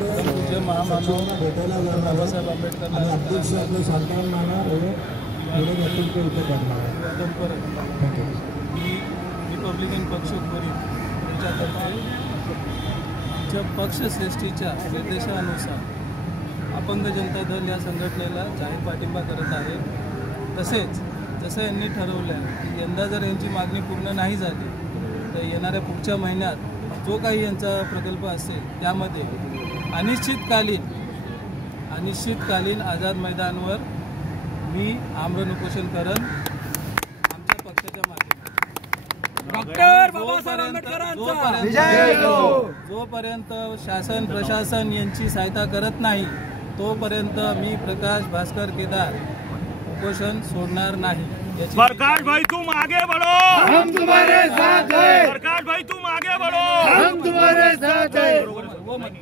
पूज्य महामानव बाबासाहेब आंबेडकर रिपब्लिकन पक्ष उर्वरित यांच्यातर्फे आमच्या पक्षश्रेष्ठीच्या निर्देशानुसार अपंग जनता दल या संघटनेला जाहीर पाठिंबा करत आहे। तसेच जसं यांनी ठरवलं आहे की यंदा जर यांची मागणी पूर्ण नाही झाली तर येणाऱ्या पुढच्या महिन्यात जो काही यांचा प्रकल्प असेल त्यामध्ये अनिश्चितकालीन आझाद मैदानवर मी आमरण उपोषण करेन। आमच्या पक्षाच्या माध्यमातून जोपर्यंत शासन प्रशासन यांची सहायता करत नाही तोपर्यंत मी प्रकाश भास्कर केदार उपोषण सोडणार नाही। प्रकाश भाई तुम आगे बढ़ो, हम तुम्हारे साथ हैं। प्रकाश भाई तुम आगे बढ़ो, हम तुम्हारे साथ हैं।